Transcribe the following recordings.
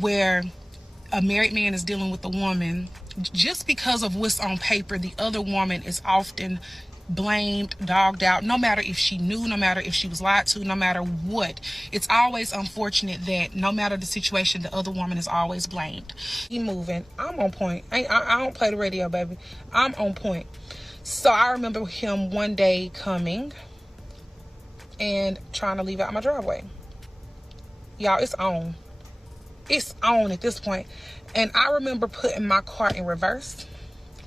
where a married man is dealing with a woman, just because of what's on paper, the other woman is often blamed, dogged out, no matter if she knew, no matter if she was lied to, no matter what. It's always unfortunate that no matter the situation, the other woman is always blamed. Keep moving. I'm on point. I don't play the radio, baby. I'm on point. So I remember him one day coming and trying to leave out my driveway. Y'all, it's on. It's on at this point. And I remember putting my car in reverse,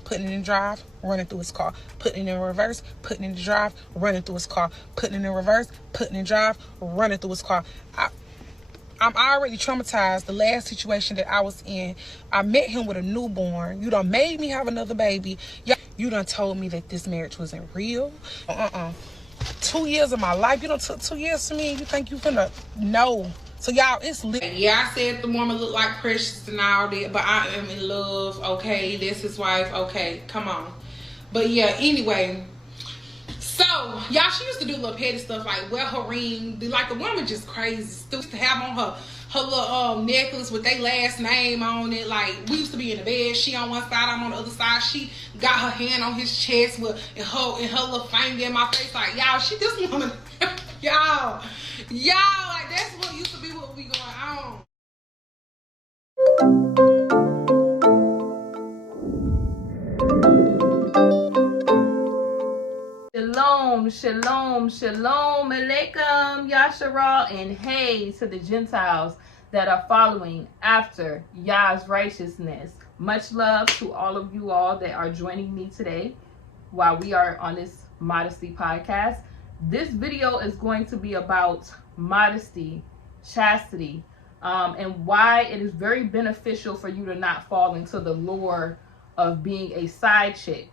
putting it in drive, running through his car, putting it in reverse, putting it in drive, running through his car, putting it in reverse, putting it in drive, running through his car. I'm already traumatized. The last situation that I was in, I met him with a newborn. You done made me have another baby. You done told me that this marriage wasn't real. 2 years of my life. You done took 2 years to me. You think you finna know? So y'all, it's lit. Yeah, I said the woman looked like Precious and all that, but I am in love. Okay, that's his wife. Okay, come on. But yeah, anyway. So y'all, she used to do little petty stuff like wear her ring. Like the woman just crazy. Still used to have on her little necklace with their last name on it. Like we used to be in the bed. She on one side, I'm on the other side. She got her hand on his chest with and her little finger in my face. Like y'all, this woman, y'all, like that's what used to be what we going on. Shalom alaikum, Yashara, and hey to the Gentiles that are following after Yah's righteousness. Much love to all of you all that are joining me today while we are on this modesty podcast. This video is going to be about modesty, chastity, and why it is very beneficial for you to not fall into the lure of being a side chick,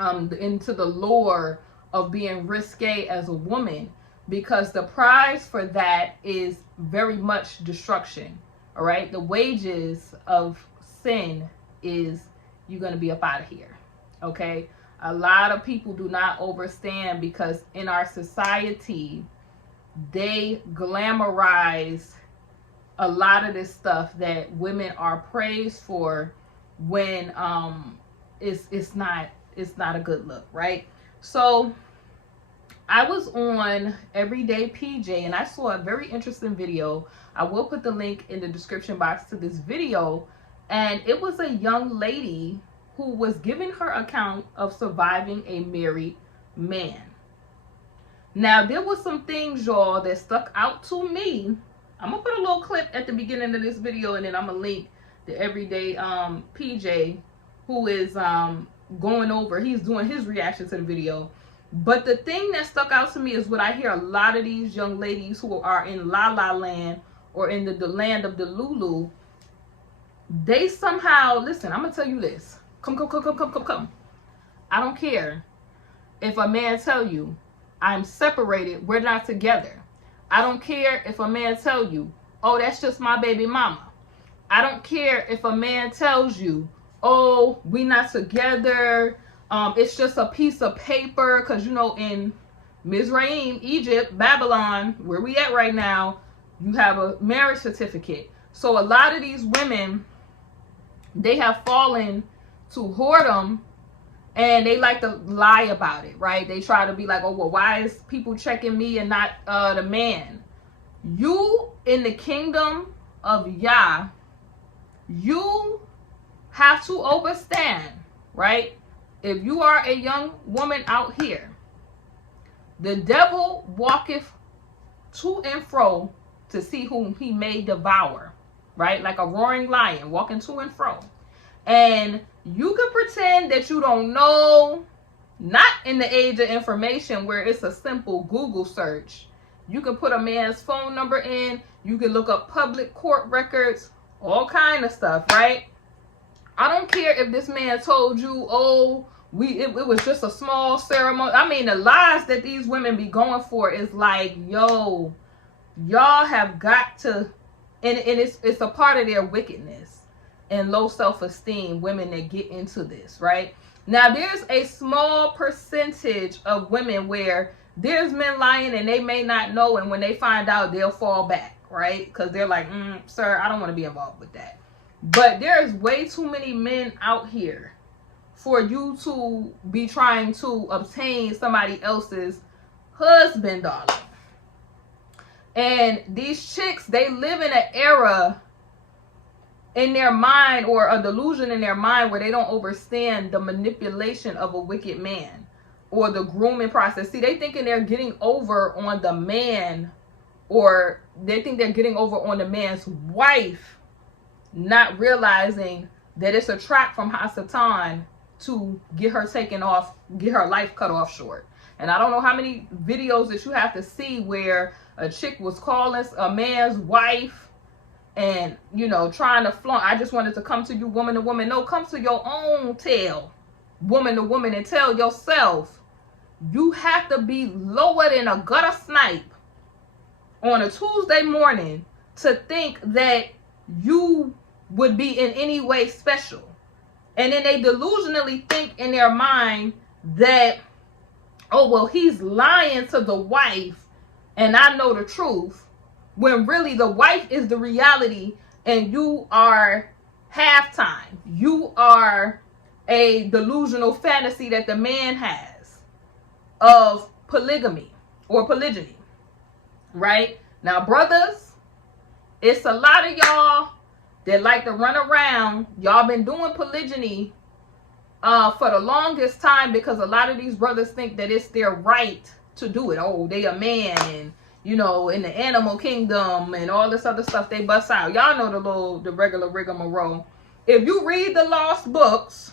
into the lure of being risque as a woman, because the prize for that is very much destruction. All right, the wages of sin is you're going to be up out of here. Okay, a lot of people do not understand, because in our society they glamorize a lot of this stuff that women are praised for, when it's not a good look, right? So I was on Everyday PJ and I saw a very interesting video. I will put the link in the description box to this video, and it was a young lady who was giving her account of surviving a married man. Now there was some things, y'all, that stuck out to me. I'm gonna put a little clip at the beginning of this video, and then I'm gonna link the Everyday PJ, who is going over, he's doing his reaction to the video. But the thing that stuck out to me is what I hear a lot of these young ladies who are in La La Land or in the land of the Lulu, they somehow, listen, I'm gonna tell you this. Come. I don't care if a man tell you I'm separated, we're not together. I don't care if a man tell you, oh, that's just my baby mama. I don't care if a man tells you, oh, we not together, it's just a piece of paper. Because you know, in Mizraim, Egypt, Babylon, where we at right now, you have a marriage certificate. So a lot of these women, they have fallen to whoredom, and they like to lie about it, right? They try to be like, oh, well, why is people checking me and not the man? You in the kingdom of Yah, you have to understand, right? If you are a young woman out here, the devil walketh to and fro to see whom he may devour, right? Like a roaring lion walking to and fro. And you can pretend that you don't know, not in the age of information where it's a simple Google search. You can put a man's phone number in, you can look up public court records, all kind of stuff, right? I don't care if this man told you, oh, it was just a small ceremony. I mean, the lies that these women be going for is like, yo, y'all have got to, and it's a part of their wickedness and low self-esteem, women that get into this, right? Now, there's a small percentage of women where there's men lying and they may not know, and when they find out, they'll fall back, right? Because they're like, sir, I don't want to be involved with that. But there's way too many men out here for you to be trying to obtain somebody else's husband, darling. And these chicks, they live in an era in their mind, or a delusion in their mind, where they don't understand the manipulation of a wicked man or the grooming process. See, they thinking they're getting over on the man, or they think they're getting over on the man's wife, not realizing that it's a trap from Hasatan to get her taken off, get her life cut off short. And I don't know how many videos that you have to see where a chick was calling a man's wife and, you know, trying to flaunt. I just wanted to come to you, woman to woman. No, come to your own tail, woman to woman, and tell yourself you have to be lower than a gutter snipe on a Tuesday morning to think that you would be in any way special. And then they delusionally think in their mind that, oh, well, he's lying to the wife and I know the truth, when really the wife is the reality and you are halftime. You are a delusional fantasy that the man has of polygamy or polygyny, right? Now, brothers, it's a lot of y'all that like to run around. Y'all been doing polygyny for the longest time because a lot of these brothers think that it's their right to do it. Oh, they a man, and you know, in the animal kingdom and all this other stuff they bust out. Y'all know the regular rigmarole. If you read the lost books,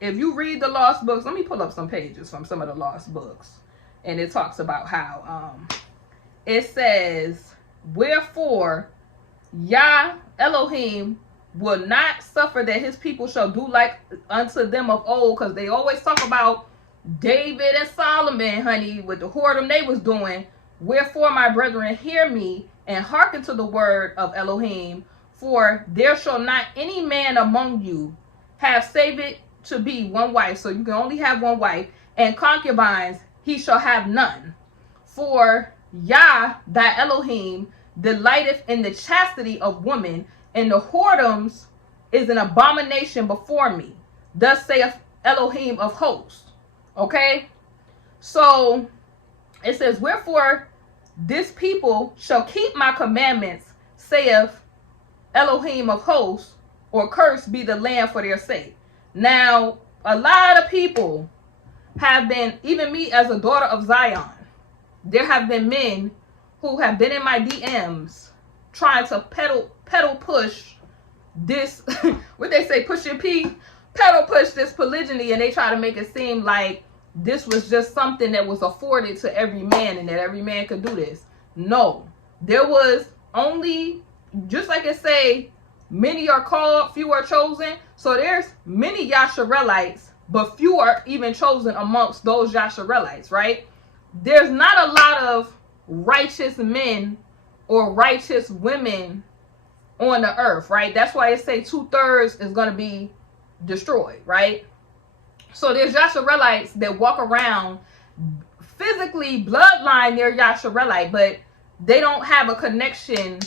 let me pull up some pages from some of the lost books, and it talks about how it says, wherefore Yah Elohim will not suffer that his people shall do like unto them of old, because they always talk about David and Solomon, honey, with the whoredom they was doing. Wherefore, my brethren, hear me and hearken to the word of Elohim, for there shall not any man among you have save it to be one wife. So you can only have one wife, and concubines he shall have none. For Yah thy Elohim delighteth in the chastity of women, and the whoredoms is an abomination before me. Thus saith Elohim of hosts. Okay, so it says, wherefore this people shall keep my commandments, saith Elohim of hosts, or cursed be the land for their sake. Now, a lot of people have been, even me as a daughter of Zion, there have been men who have been in my DMs trying to pedal push this, what they say, push your P, pedal push this polygyny, and they try to make it seem like this was just something that was afforded to every man and that every man could do this. No, there was only, just like it say, many are called, few are chosen. So there's many Yasharelites, but few are even chosen amongst those Yasharelites, right? There's not a lot of righteous men or righteous women on the earth, right? That's why it say 2/3 is going to be destroyed, right? So there's Yasharelites that walk around physically bloodline, they're Yasharelite, but they don't have a connection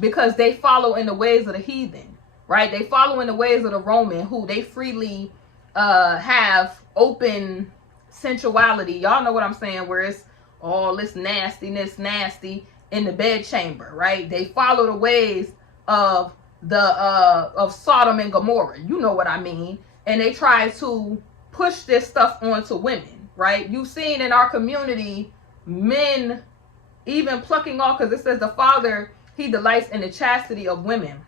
because they follow in the ways of the heathen, right? They follow in the ways of the Roman, who they freely have open sensuality. Y'all know what I'm saying, where it's all this nastiness, nasty in the bedchamber, right? They follow the ways of of Sodom and Gomorrah. You know what I mean? And they try to push this stuff onto women, right? You've seen in our community men even plucking off, because it says the Father, he delights in the chastity of women.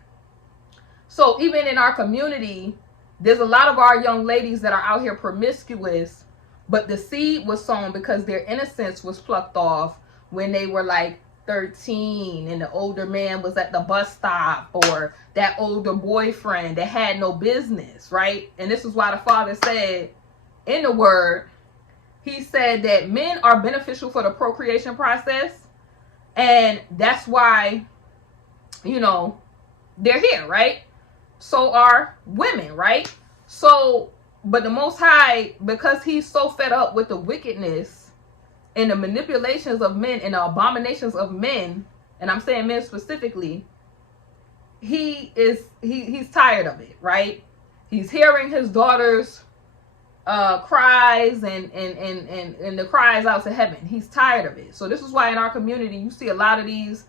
So even in our community, there's a lot of our young ladies that are out here promiscuous, but the seed was sown because their innocence was plucked off when they were like 13 and the older man was at the bus stop, or that older boyfriend that had no business, right? And this is why the Father said in the word, he said that men are beneficial for the procreation process, and that's why, you know, they're here, right? So are women, right? So, but the Most High, because he's so fed up with the wickedness and the manipulations of men and the abominations of men, and and I'm saying men specifically, he's tired of it, right? He's hearing his daughter's cries and the cries out to heaven. He's tired of it. So this is why in our community you see a lot of these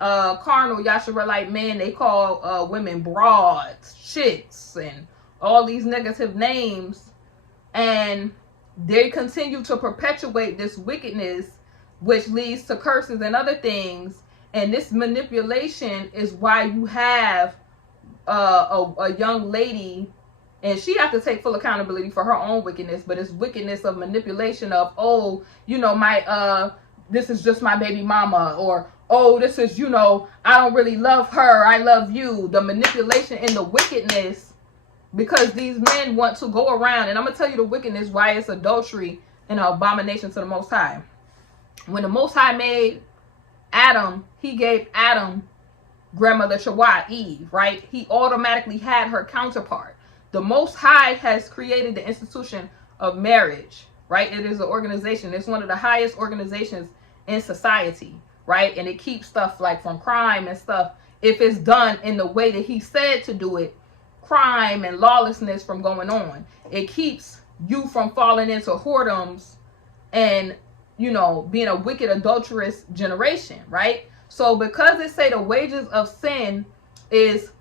carnal Yasharelite men. They call women broads, shits, and all these negative names, and they continue to perpetuate this wickedness, which leads to curses and other things. And this manipulation is why you have a young lady, and she has to take full accountability for her own wickedness, but it's wickedness of manipulation of, oh, you know, my this is just my baby mama, or oh, this is, you know, I don't really love her, I love you. The manipulation and the wickedness, because these men want to go around, and I'm gonna tell you the wickedness, why it's adultery and an abomination to the Most High. When the Most High made Adam, he gave Adam grandmother Shawah, Eve, right? He automatically had her counterpart. The Most High has created the institution of marriage, right? It is an organization. It's one of the highest organizations in society, right? And it keeps stuff like from crime and stuff, if it's done in the way that he said to do it, crime and lawlessness from going on. It keeps you from falling into whoredoms and, you know, being a wicked, adulterous generation, right? So because they say the wages of sin is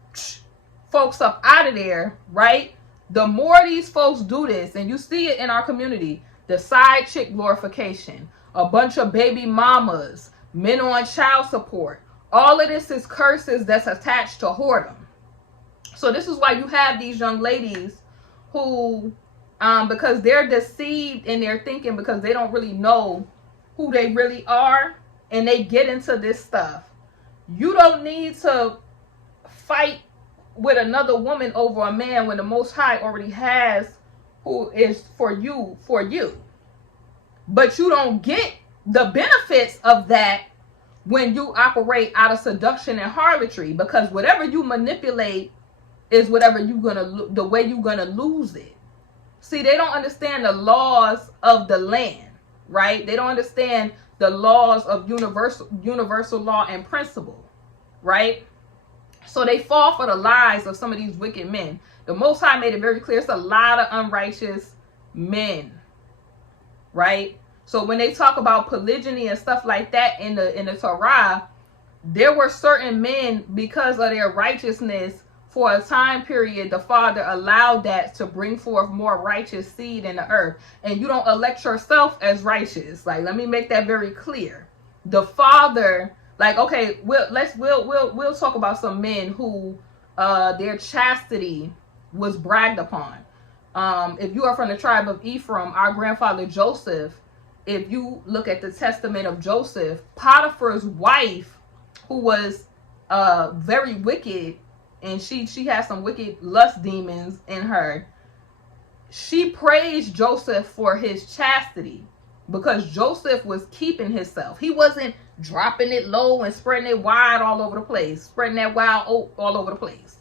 folks up out of there, right? The more these folks do this, and you see it in our community, the side chick glorification, a bunch of baby mamas, men on child support, all of this is curses that's attached to whoredom. So this is why you have these young ladies who, because they're deceived in their thinking, because they don't really know who they really are, and they get into this stuff. You don't need to fight with another woman over a man when the Most High already has who is for you. But you don't get the benefits of that when you operate out of seduction and harlotry, because whatever you manipulate is whatever the way you're gonna lose it. See, they don't understand the laws of the land, right? They don't understand the laws of universal law and principle, right? So they fall for the lies of some of these wicked men. The Most High made it very clear it's a lot of unrighteous men, right? So when they talk about polygyny and stuff like that in the Torah, there were certain men, because of their righteousness for a time period, the Father allowed that to bring forth more righteous seed in the earth. And you don't elect yourself as righteous. Like, let me make that very clear. The Father, like, okay, we'll talk about some men who their chastity was bragged upon. If you are from the tribe of Ephraim, our grandfather Joseph, if you look at the testament of Joseph, Potiphar's wife, who was very wicked, and she had some wicked lust demons in her, she praised Joseph for his chastity, because Joseph was keeping himself. He wasn't dropping it low and spreading it wide all over the place, spreading that wild oat all over the place,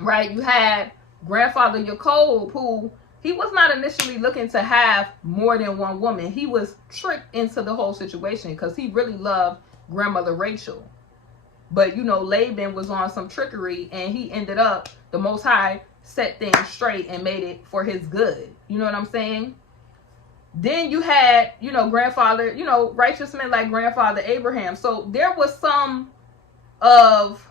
right? You had grandfather Jacob, who he was not initially looking to have more than one woman. He was tricked into the whole situation because he really loved grandmother Rachel. But, you know, Laban was on some trickery, and he ended up, the Most High set things straight and made it for his good. You know what I'm saying? Then you had, you know, grandfather, you know, righteous men like grandfather Abraham. So there was some of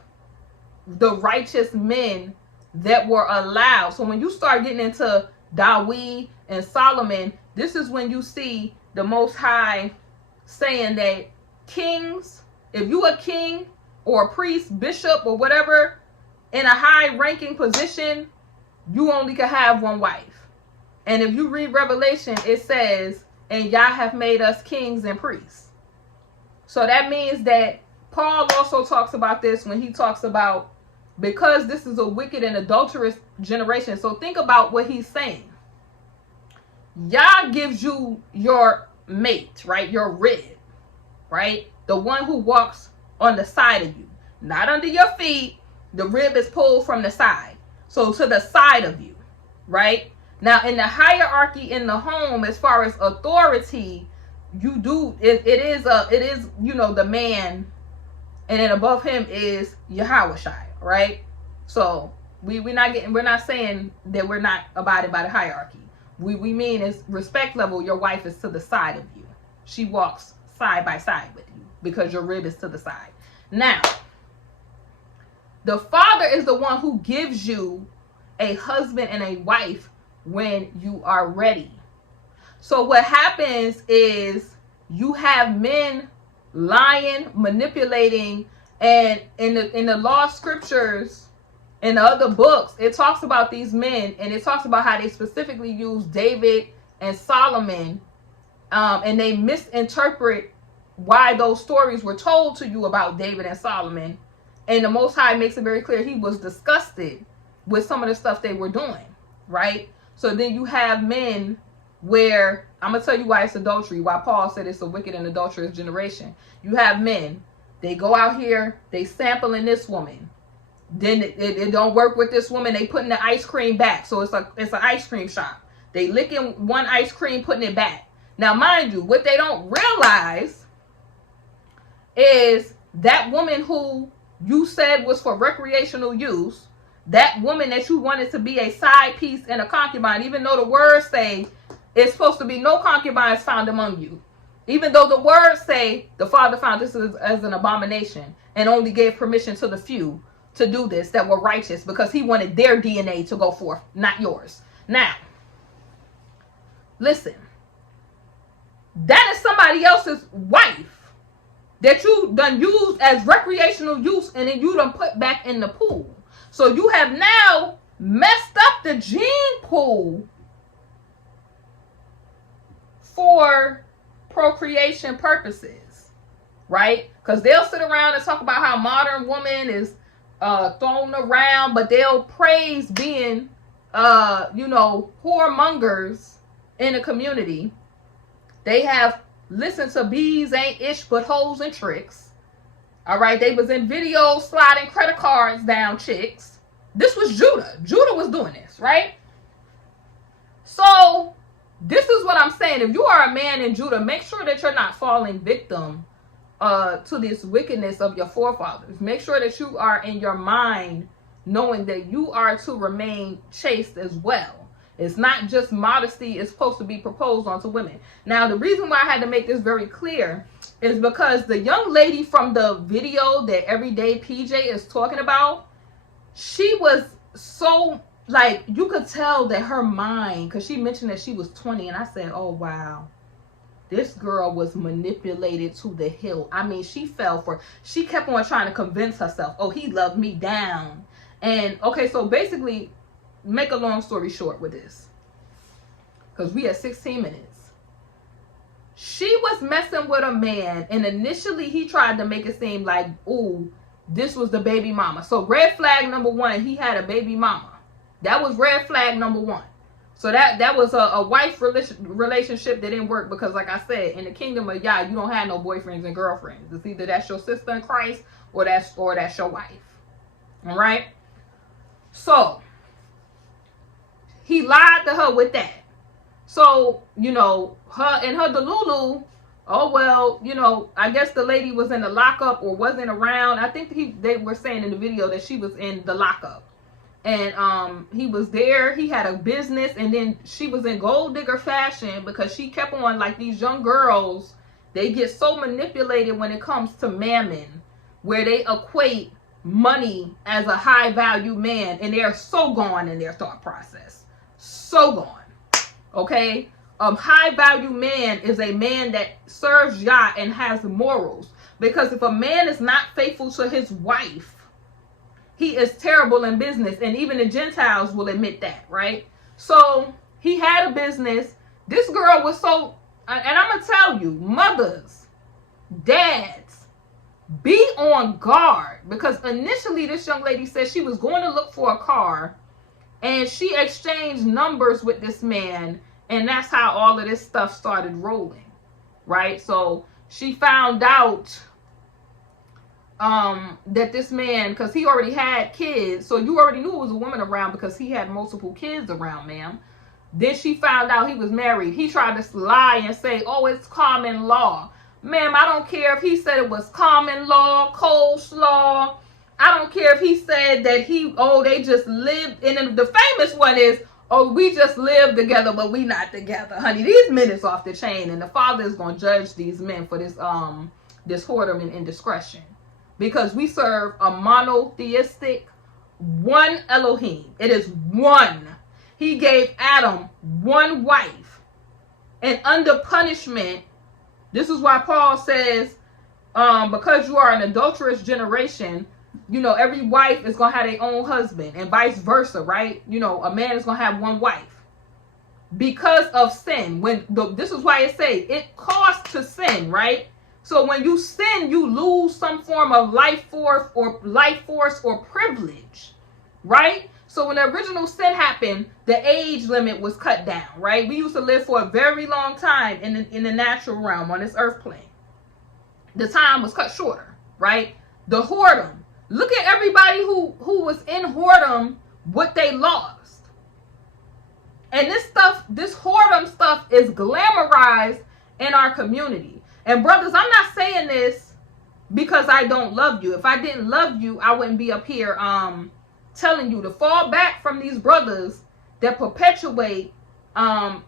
the righteous men that were allowed. So when you start getting into David and Solomon, this is when you see the Most High saying that kings, if you a king or a priest, bishop, or whatever, in a high ranking position, you only can have one wife. And if you read Revelation, it says, and Yah have made us kings and priests. So that means that Paul also talks about this when he talks about, because this is a wicked and adulterous generation. So think about what he's saying. Yah gives you your mate, right? Your rib, right? The one who walks on the side of you, not under your feet. The rib is pulled from the side, so to the side of you, right? Now in the hierarchy in the home, as far as authority, you do it is you know, the man and then above him is Yahushua, right? So we're not saying that we're not abiding by the hierarchy. We mean is respect level. Your wife is to the side of you. She walks side by side with you because your rib is to the side. Now, the father is the one who gives you a husband and a wife when you are ready. So what happens is you have men lying, manipulating, and in the law scriptures, in the other books, it talks about these men, and it talks about how they specifically use David and Solomon, and they misinterpret why those stories were told to you about David and Solomon. And the Most High makes it very clear he was disgusted with some of the stuff they were doing, right? So then you have men where, I'm going to tell you why it's adultery, why Paul said it's a wicked and adulterous generation. You have men, they go out here, they sampling this woman. Then it don't work with this woman, they putting the ice cream back. So it's an ice cream shop. They licking one ice cream, putting it back. Now, mind you, what they don't realize is that woman who you said was for recreational use, that woman that you wanted to be a side piece and a concubine, even though the words say it's supposed to be no concubines found among you. Even though the words say the father found this as an abomination and only gave permission to the few to do this that were righteous because he wanted their DNA to go forth, not yours. Now, listen, that is somebody else's wife that you done used as recreational use and then you done put back in the pool. So you have now messed up the gene pool for procreation purposes, right? Because they'll sit around and talk about how modern woman is thrown around, but they'll praise being, whoremongers in the community. They have listened to bees ain't ish but hoes and tricks. All right, they was in videos sliding credit cards down chicks. This was Judah. Judah was doing this, right? So this is what I'm saying. If you are a man in Judah, make sure that you're not falling victim to this wickedness of your forefathers. Make sure that you are in your mind knowing that you are to remain chaste as well. It's not just modesty is supposed to be proposed onto women. Now, the reason why I had to make this very clear is because the young lady from the video that Everyday PJ is talking about, she was so, like, you could tell that her mind, because she mentioned that she was 20, and I said, oh, wow. This girl was manipulated to the hilt. I mean, she kept on trying to convince herself, oh, he loved me down. And, okay, so basically, make a long story short with this, because we had 16 minutes. She was messing with a man, and initially he tried to make it seem like, ooh, this was the baby mama. So red flag number one, he had a baby mama. That was red flag number one. So that was a wife relationship that didn't work because, like I said, in the kingdom of Yah, you don't have no boyfriends and girlfriends. It's either that's your sister in Christ or that's your wife. All right? So he lied to her with that. So, her and her delulu, oh, well, I guess the lady was in the lockup or wasn't around. I think they were saying in the video that she was in the lockup. And he was there. He had a business. And then she was in gold digger fashion because she kept on, like, these young girls, they get so manipulated when it comes to mammon, where they equate money as a high value man. And they're so gone in their thought process. So gone. Okay, high value man is a man that serves Yah and has morals. Because if a man is not faithful to his wife, he is terrible in business. And even the Gentiles will admit that, right? So he had a business. This girl was so, and I'm going to tell you, mothers, dads, be on guard. Because initially this young lady said she was going to look for a car. And she exchanged numbers with this man. And that's how all of this stuff started rolling. Right? So she found out that this man, because he already had kids. So you already knew it was a woman around because he had multiple kids around, ma'am. Then she found out he was married. He tried to lie and say, oh, it's common law. Ma'am, I don't care if he said it was common law, coleslaw. I don't care if he said that they just lived. And then the famous one is, oh, we just live together, but we not together. Honey, these men is off the chain. And the Father is going to judge these men for this whoredom and indiscretion. Because we serve a monotheistic, one Elohim. It is one. He gave Adam one wife. And under punishment, this is why Paul says, because you are an adulterous generation, every wife is going to have their own husband and vice versa, right? A man is going to have one wife. Because of sin. This is why it says it costs to sin, right? So when you sin, you lose some form of life force or privilege, right? So when the original sin happened, the age limit was cut down, right? We used to live for a very long time in the natural realm on this earth plane. The time was cut shorter, right? The whoredom. Look at everybody who was in whoredom, what they lost. And this whoredom stuff is glamorized in our community. And brothers, I'm not saying this because I don't love you. If I didn't love you, I wouldn't be up here telling you to fall back from these brothers that perpetuate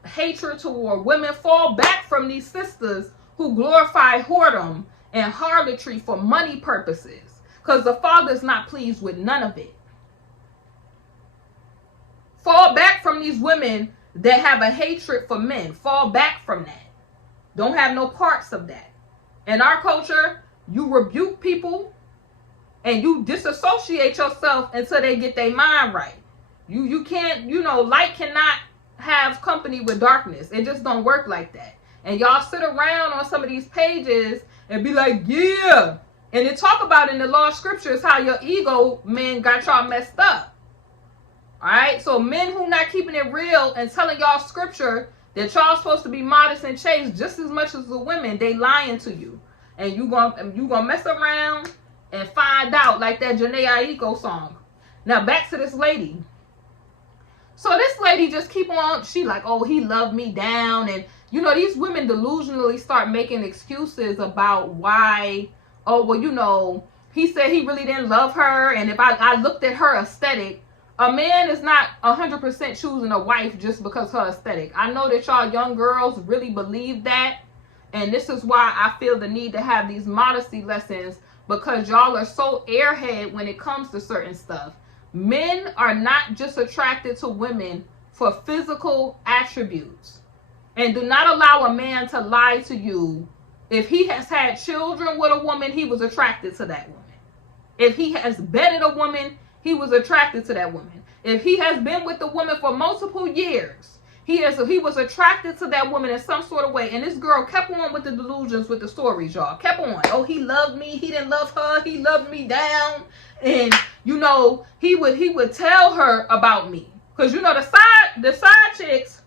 hatred toward women. Fall back from these sisters who glorify whoredom and harlotry for money purposes, because the Father is not pleased with none of it. Fall back from these women that have a hatred for men. Fall back from that. Don't have no parts of that. In our culture, you rebuke people and you disassociate yourself until they get their mind right. You can't, light cannot have company with darkness. It just don't work like that. And y'all sit around on some of these pages and be like, yeah. And they talk about in the law of scriptures how your ego, men, got y'all messed up. All right? So men who not keeping it real and telling y'all scripture that y'all supposed to be modest and chaste just as much as the women, they lying to you. And you gonna mess around and find out, like that Janae Aiko song. Now back to this lady. So this lady just keep on, she like, oh, he loved me down. And these women delusionally start making excuses about why, oh, well, he said he really didn't love her. And if I looked at her aesthetic, a man is not 100% choosing a wife just because her aesthetic. I know that y'all young girls really believe that. And this is why I feel the need to have these modesty lessons, because y'all are so airhead when it comes to certain stuff. Men are not just attracted to women for physical attributes. And do not allow a man to lie to you. If he has had children with a woman, he was attracted to that woman. If he has bedded a woman, he was attracted to that woman. If he has been with the woman for multiple years, he was attracted to that woman in some sort of way. And this girl kept on with the delusions, with the stories, y'all. Kept on. Oh, he loved me. He didn't love her. He loved me down. And he would tell her about me. Because the side chicks,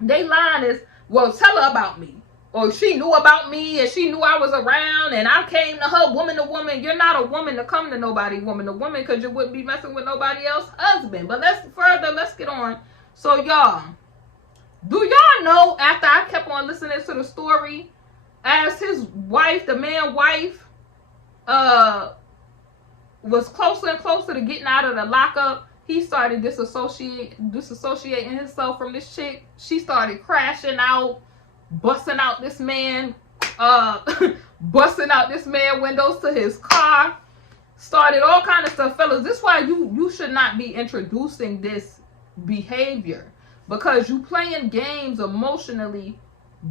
they line is, well, tell her about me. Or she knew about me and she knew I was around and I came to her woman to woman. You're not a woman to come to nobody woman to woman, because you wouldn't be messing with nobody else's husband. But let's get on. So y'all, do y'all know, after I kept on listening to the story, as his wife, the man's wife, was closer and closer to getting out of the lockup, he started disassociating himself from this chick. She started crashing out, busting out this man windows to his car, started all kind of stuff. Fellas, this is why you should not be introducing this behavior, because you playing games emotionally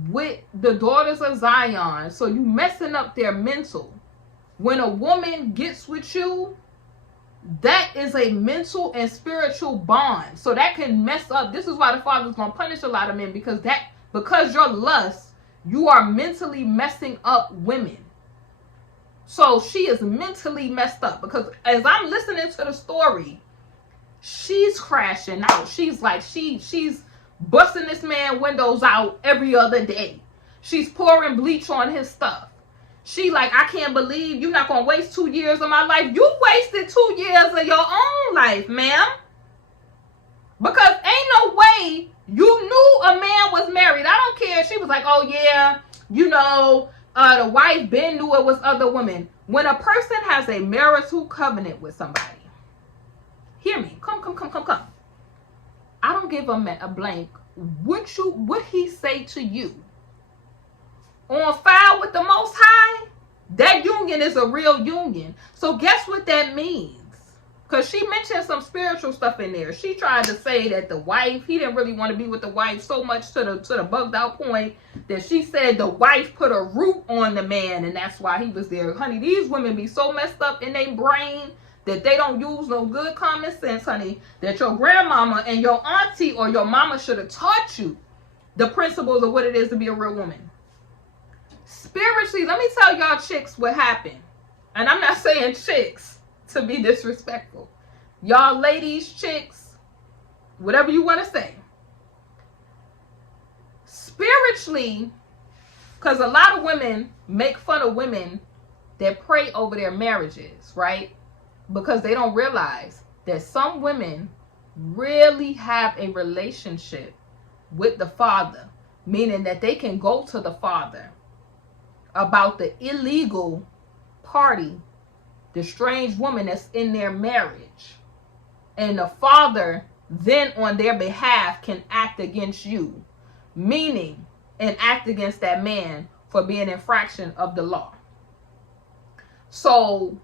with the daughters of Zion. So you messing up their mental. When a woman gets with you, that is a mental and spiritual bond. So that can mess up. This is why the Father's going to punish a lot of men, because your lust, you are mentally messing up women. So she is mentally messed up, because as I'm listening to the story, she's crashing out. She's like, she's busting this man windows out every other day. She's pouring bleach on his stuff. She like, I can't believe you're not going to waste 2 years of my life. You wasted 2 years of your own life, ma'am. Because ain't no way you knew a man was married. I don't care. She was like, oh yeah, The wife been knew it was other women. When a person has a marital covenant with somebody, hear me, come. I don't give a blank what he say to you. On file with the Most High, that union is a real union. So guess what that means? Because she mentioned some spiritual stuff in there. She tried to say that the wife, he didn't really want to be with the wife so much to the bugged out point that she said the wife put a root on the man and that's why he was there. Honey, these women be so messed up in their brain that they don't use no good common sense, honey, that your grandmama and your auntie or your mama should have taught you the principles of what it is to be a real woman. Spiritually, let me tell y'all chicks what happened. And I'm not saying chicks to be disrespectful. Y'all ladies, chicks, whatever you want to say. Spiritually, because a lot of women make fun of women that pray over their marriages, right? Because they don't realize that some women really have a relationship with the Father, meaning that they can go to the Father about the illegal party, the strange woman that's in their marriage, and the Father then on their behalf can act against you, meaning and act against that man for being infraction of the law. So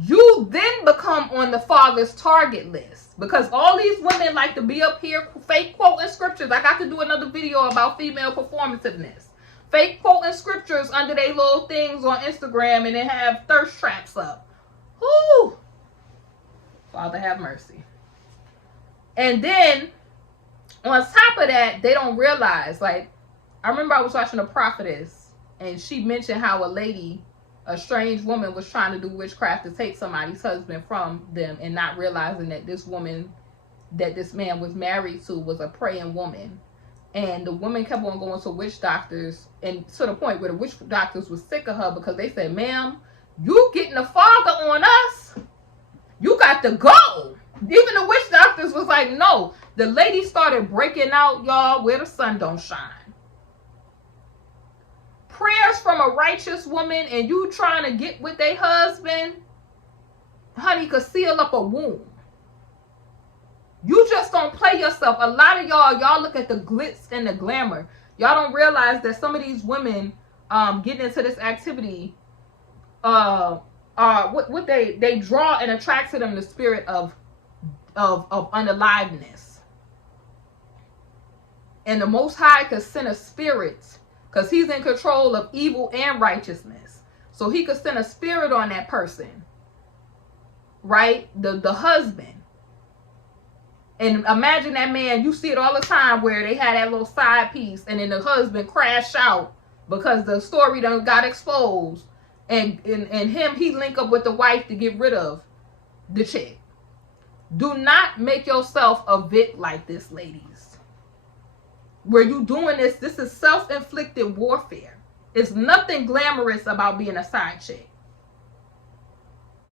you then become on the Father's target list, because all these women like to be up here fake quoting scriptures. I got to do another video about female performativeness. Fake quoting scriptures under their little things on Instagram and then have thirst traps up. Whoo! Father have mercy. And then on top of that, they don't realize, like, I remember I was watching a prophetess and she mentioned how a strange woman was trying to do witchcraft to take somebody's husband from them and not realizing that this woman that this man was married to was a praying woman. And the woman kept on going to witch doctors, and to the point where the witch doctors was sick of her because they said, ma'am, you getting the Father on us? You got to go. Even the witch doctors was like, no. The lady started breaking out, y'all, where the sun don't shine. Prayers from a righteous woman and you trying to get with their husband, honey, could seal up a wound. You just don't play yourself. A lot of y'all look at the glitz and the glamour. Y'all don't realize that some of these women getting into this activity, what they draw and attract to them the spirit of unaliveness. And the Most High could send a spirit, because he's in control of evil and righteousness. So he could send a spirit on that person, right? The husband. And imagine that man, you see it all the time where they had that little side piece and then the husband crashed out because the story done got exposed. And he link up with the wife to get rid of the chick. Do not make yourself a vic like this, ladies. Where you doing this is self-inflicted warfare. It's nothing glamorous about being a side chick.